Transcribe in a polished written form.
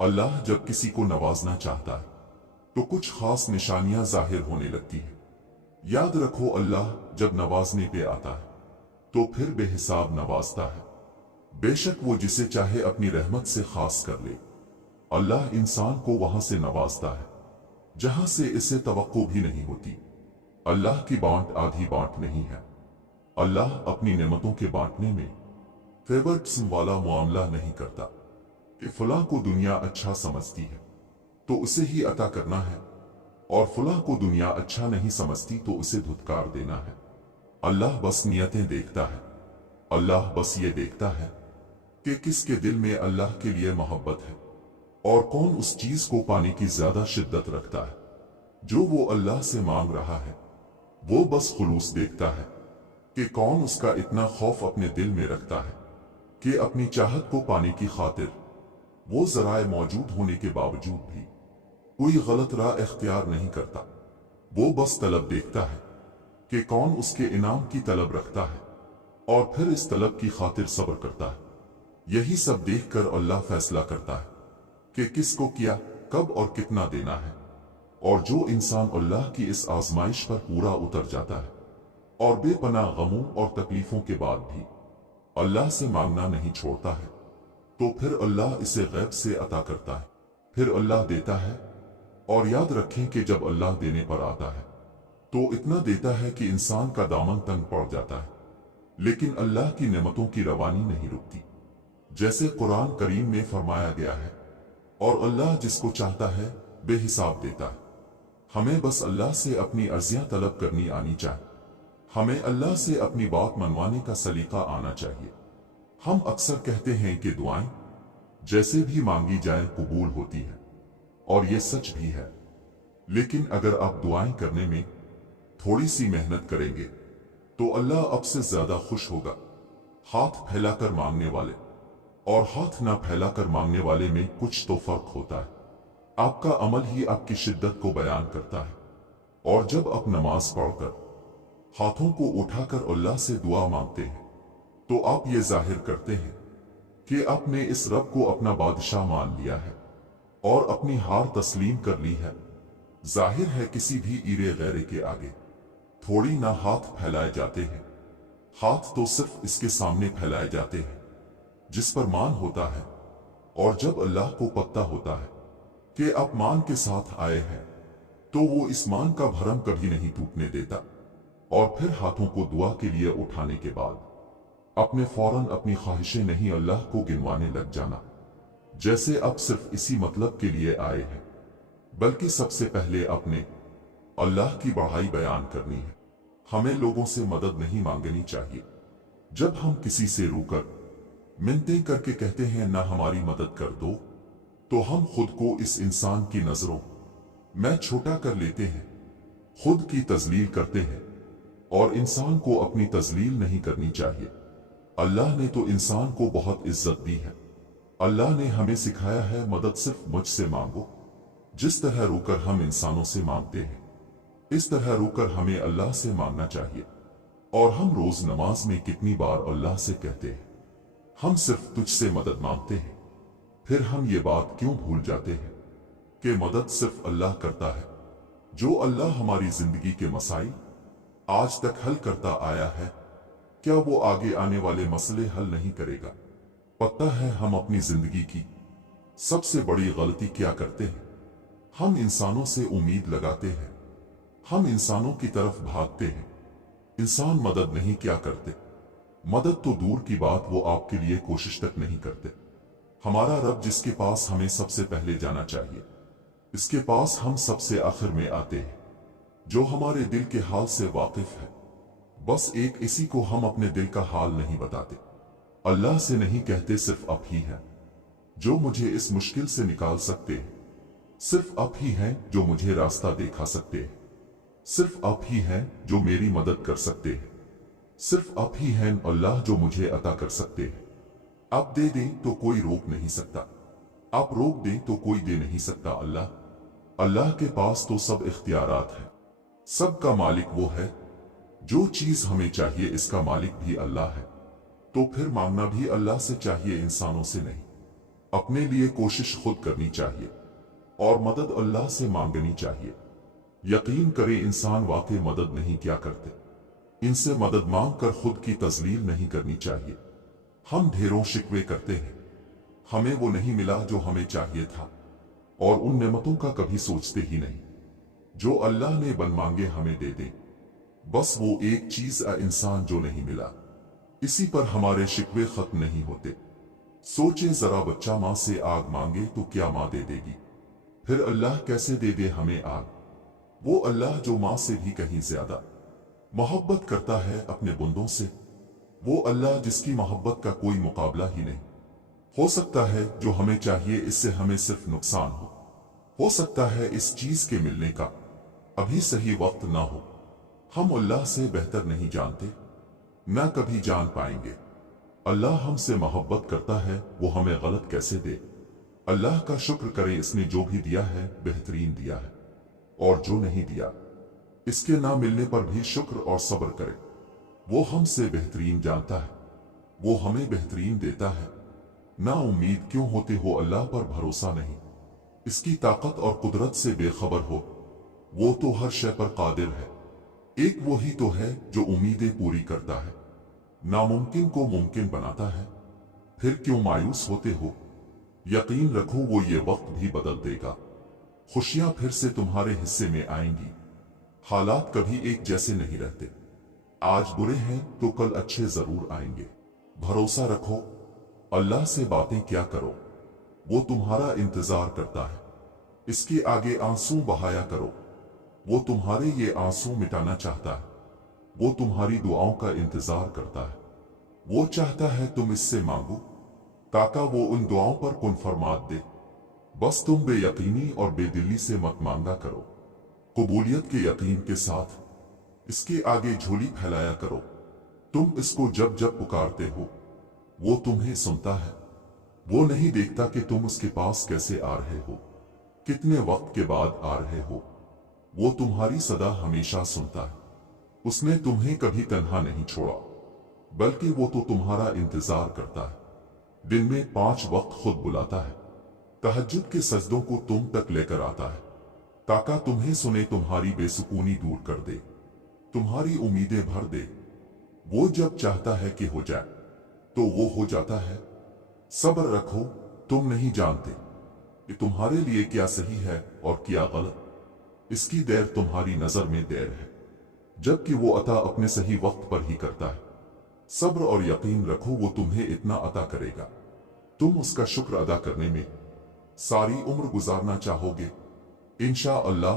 अल्लाह जब किसी को नवाजना चाहता है तो कुछ खास निशानियां जाहिर होने लगती है। याद रखो, अल्लाह जब नवाजने पे आता है तो फिर बेहिसाब नवाजता है। बेशक वो जिसे चाहे अपनी रहमत से खास कर ले। अल्लाह इंसान को वहां से नवाजता है जहां से इसे तवक्को भी नहीं होती। अल्लाह की बांट आधी बांट नहीं है। अल्लाह अपनी नेमतों के बांटने में फेवरिज्म वाला मामला नहीं करता कि फलां को दुनिया अच्छा समझती है तो उसे ही अता करना है और फलां को दुनिया अच्छा नहीं समझती तो उसे धुतकार देना है। अल्लाह बस नियतें देखता है। अल्लाह बस ये देखता है कि किसके दिल में अल्लाह के लिए मोहब्बत है और कौन उस चीज को पाने की ज्यादा शिद्दत रखता है जो वो अल्लाह से मांग रहा है। वो बस खुलूस देखता है कि कौन उसका इतना खौफ अपने दिल में रखता है कि अपनी चाहत को पाने की खातिर वो जराए मौजूद होने के बावजूद भी कोई गलत राह इख्तियार नहीं करता। वो बस तलब देखता है कि कौन उसके इनाम की तलब रखता है और फिर इस तलब की खातिर सब्र करता है। यही सब देखकर अल्लाह फैसला करता है कि किसको क्या, कब और कितना देना है। और जो इंसान अल्लाह की इस आजमाइश पर पूरा उतर जाता है और बेपनाह गमों और तकलीफों के बाद भी अल्लाह से मांगना नहीं छोड़ता है तो फिर अल्लाह इसे गैब से अता करता है। फिर अल्लाह देता है। और याद रखें कि जब अल्लाह देने पर आता है तो इतना देता है कि इंसान का दामन तंग पड़ जाता है, लेकिन अल्लाह की नेमतों की रवानी नहीं रुकती, जैसे कुरान करीम में फरमाया गया है। और अल्लाह जिसको चाहता है बेहिसाब देता है। हमें बस अल्लाह से अपनी अर्जियां तलब करनी आनी चाहिए। हमें अल्लाह से अपनी बात मनवाने का सलीका आना चाहिए। हम अक्सर कहते हैं कि दुआएं जैसे भी मांगी जाएं कबूल होती है, और ये सच भी है। लेकिन अगर आप दुआएं करने में थोड़ी सी मेहनत करेंगे तो अल्लाह आपसे ज्यादा खुश होगा। हाथ फैलाकर मांगने वाले और हाथ ना फैलाकर मांगने वाले में कुछ तो फर्क होता है। आपका अमल ही आपकी शिद्दत को बयान करता है। और जब आप नमाज पढ़कर हाथों को उठाकर अल्लाह से दुआ मांगते हैं तो आप ये जाहिर करते हैं कि आपने इस रब को अपना बादशाह मान लिया है और अपनी हार तस्लीम कर ली है। जाहिर है किसी भी ईरे गैरे के आगे थोड़ी ना हाथ फैलाए जाते हैं। हाथ तो सिर्फ इसके सामने फैलाए जाते हैं जिस पर मान होता है। और जब अल्लाह को पता होता है कि आप मान के साथ आए हैं तो वो इस मान का भरम कभी नहीं टूटने देता। और फिर हाथों को दुआ के लिए उठाने के बाद अपने फौरन अपनी ख्वाहिशें नहीं अल्लाह को गिनवाने लग जाना, जैसे आप सिर्फ इसी मतलब के लिए आए हैं, बल्कि सबसे पहले अपने अल्लाह की बड़ाई बयान करनी है। हमें लोगों से मदद नहीं मांगनी चाहिए। जब हम किसी से रूकर मिन्नतें करके कहते हैं ना हमारी मदद कर दो, तो हम खुद को इस इंसान की नजरों में छोटा कर लेते हैं, खुद की तजलील करते हैं। और इंसान को अपनी तजलील नहीं करनी चाहिए। अल्लाह ने तो इंसान को बहुत इज्जत दी है। अल्लाह ने हमें सिखाया है मदद सिर्फ मुझसे मांगो। जिस तरह रूकर हम इंसानों से मांगते हैं, इस तरह रूकर हमें अल्लाह से मांगना चाहिए। और हम रोज नमाज में कितनी बार अल्लाह से कहते हैं, हम सिर्फ तुझसे मदद मांगते हैं। फिर हम ये बात क्यों भूल जाते हैं कि मदद सिर्फ अल्लाह करता है। जो अल्लाह हमारी जिंदगी के मसाइल आज तक हल करता आया है, क्या वो आगे आने वाले मसले हल नहीं करेगा? पता है हम अपनी जिंदगी की सबसे बड़ी गलती क्या करते हैं? हम इंसानों से उम्मीद लगाते हैं, हम इंसानों की तरफ भागते हैं। इंसान मदद नहीं क्या करते। मदद तो दूर की बात, वो आपके लिए कोशिश तक नहीं करते। हमारा रब जिसके पास हमें सबसे पहले जाना चाहिए, इसके पास हम सबसे आखिर में आते हैं, जो हमारे दिल के हाल से वाकिफ है। बस एक इसी को हम अपने दिल का हाल नहीं बताते। अल्लाह से नहीं कहते सिर्फ आप ही हैं जो मुझे इस मुश्किल से निकाल सकते हैं। सिर्फ आप ही हैं जो मुझे रास्ता दिखा सकते हैं। सिर्फ आप ही हैं जो मेरी मदद कर सकते हैं। सिर्फ आप ही हैं अल्लाह जो मुझे अता कर सकते हैं। आप दे दें तो कोई रोक नहीं सकता, आप रोक दें तो कोई दे नहीं सकता। अल्लाह के पास तो सब इख्तियारात है। सबका मालिक वो है। जो चीज हमें चाहिए इसका मालिक भी अल्लाह है। तो फिर मांगना भी अल्लाह से चाहिए, इंसानों से नहीं। अपने लिए कोशिश खुद करनी चाहिए और मदद अल्लाह से मांगनी चाहिए। यकीन करे इंसान वाकई मदद नहीं क्या करते, इनसे मदद मांग कर खुद की तजलील नहीं करनी चाहिए। हम ढेरों शिकवे करते हैं, हमें वो नहीं मिला जो हमें चाहिए था, और उन नेमतों का कभी सोचते ही नहीं जो अल्लाह ने बन मांगे हमें दे दे। बस वो एक चीज इंसान जो नहीं मिला, इसी पर हमारे शिकवे खत्म नहीं होते। सोचे जरा, बच्चा माँ से आग मांगे तो क्या माँ दे देगी? फिर अल्लाह कैसे दे दे हमें आग? वो अल्लाह जो माँ से भी कहीं ज्यादा मोहब्बत करता है अपने बंदों से, वो अल्लाह जिसकी मोहब्बत का कोई मुकाबला ही नहीं। हो सकता है जो हमें चाहिए इससे हमें सिर्फ नुकसान हो सकता है इस चीज के मिलने का अभी सही वक्त ना हो। हम अल्लाह से बेहतर नहीं जानते, ना कभी जान पाएंगे। अल्लाह हमसे मोहब्बत करता है, वो हमें गलत कैसे दे? अल्लाह का शुक्र करे, इसने जो भी दिया है बेहतरीन दिया है, और जो नहीं दिया इसके ना मिलने पर भी शुक्र और सब्र करे। वो हमसे बेहतरीन जानता है, वो हमें बेहतरीन देता है। ना उम्मीद क्यों होते हो अल्लाह पर भरोसा नहीं, इसकी ताकत और कुदरत से बेखबर हो? वो तो हर शय पर कादिर है। एक वो ही तो है जो उम्मीदें पूरी करता है, नामुमकिन को मुमकिन बनाता है। फिर क्यों मायूस होते हो? यकीन रखो वो ये वक्त भी बदल देगा, खुशियां फिर से तुम्हारे हिस्से में आएंगी। हालात कभी एक जैसे नहीं रहते, आज बुरे हैं तो कल अच्छे जरूर आएंगे। भरोसा रखो, अल्लाह से बातें क्या करो, वो तुम्हारा इंतजार करता है। इसके आगे आंसू बहाया करो, वो तुम्हारे ये आंसू मिटाना चाहता है। वो तुम्हारी दुआओं का इंतजार करता है, वो चाहता है तुम इससे मांगो ताका वो उन दुआओं पर कुन फरमात दे। बस तुम बेयकीनी और बेदिली से मत मांगा करो, कबूलियत के यकीन के साथ इसके आगे झोली फैलाया करो। तुम इसको जब जब पुकारते हो वो तुम्हें सुनता है। वो नहीं देखता कि तुम उसके पास कैसे आ रहे हो, कितने वक्त के बाद आ रहे हो। वो तुम्हारी सदा हमेशा सुनता है। उसने तुम्हें कभी तन्हा नहीं छोड़ा, बल्कि वो तो तुम्हारा इंतजार करता है। दिन में 5 वक्त खुद बुलाता है, तहज्जुद के सजदों को तुम तक लेकर आता है ताकि तुम्हें सुने, तुम्हारी बेसुकूनी दूर कर दे, तुम्हारी उम्मीदें भर दे। वो जब चाहता है कि हो जाए तो वो हो जाता है। सब्र रखो, तुम नहीं जानते कि तुम्हारे लिए क्या सही है और क्या गलत। इसकी देर तुम्हारी नजर में देर है, जबकि वो अता अपने सही वक्त पर ही करता है। सब्र और यकीन रखो, वो तुम्हें इतना अता करेगा, तुम उसका शुक्र अदा करने में सारी उम्र गुजारना चाहोगे इंशा अल्लाह।